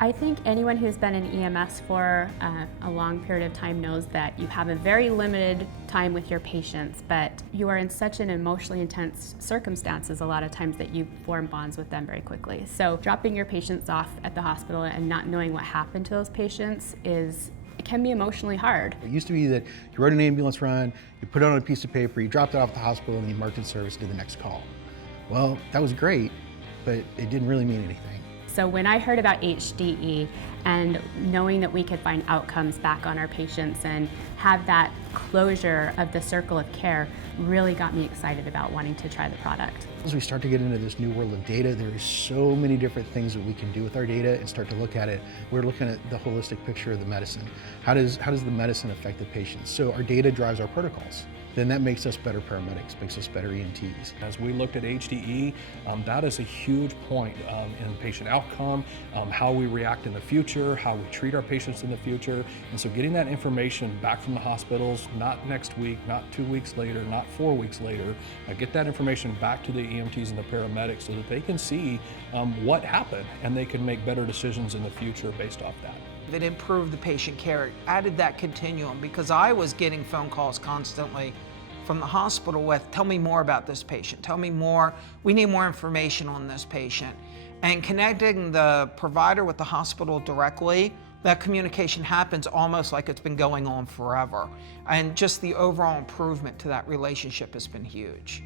I think anyone who's been in EMS for a long period of time knows that you have a very limited time with your patients, but you are in such an emotionally intense circumstances a lot of times that you form bonds with them very quickly. So dropping your patients off at the hospital and not knowing what happened to those patients it can be emotionally hard. It used to be that you wrote an ambulance run, you put it on a piece of paper, you dropped it off at the hospital, and you marked in service to the next call. Well, that was great, but it didn't really mean anything. So when I heard about HDE and knowing that we could find outcomes back on our patients and have that closure of the circle of care really got me excited about wanting to try the product. As we start to get into this new world of data, there is so many different things that we can do with our data and start to look at it. We're looking at the holistic picture of the medicine. How does the medicine affect the patient? So our data drives our protocols. Then that makes us better paramedics, makes us better EMTs. As we looked at HDE, that is a huge point in patient outcome, how we react in the future, how we treat our patients in the future. And so getting that information back from the hospitals, not next week, not 2 weeks later, not 4 weeks later, get that information back to the EMTs and the paramedics so that they can see what happened and they can make better decisions in the future based off that. It improved the patient care, added that continuum, because I was getting phone calls constantly from the hospital with, tell me more about this patient, tell me more, we need more information on this patient. And connecting the provider with the hospital directly, that communication happens almost like it's been going on forever. And just the overall improvement to that relationship has been huge.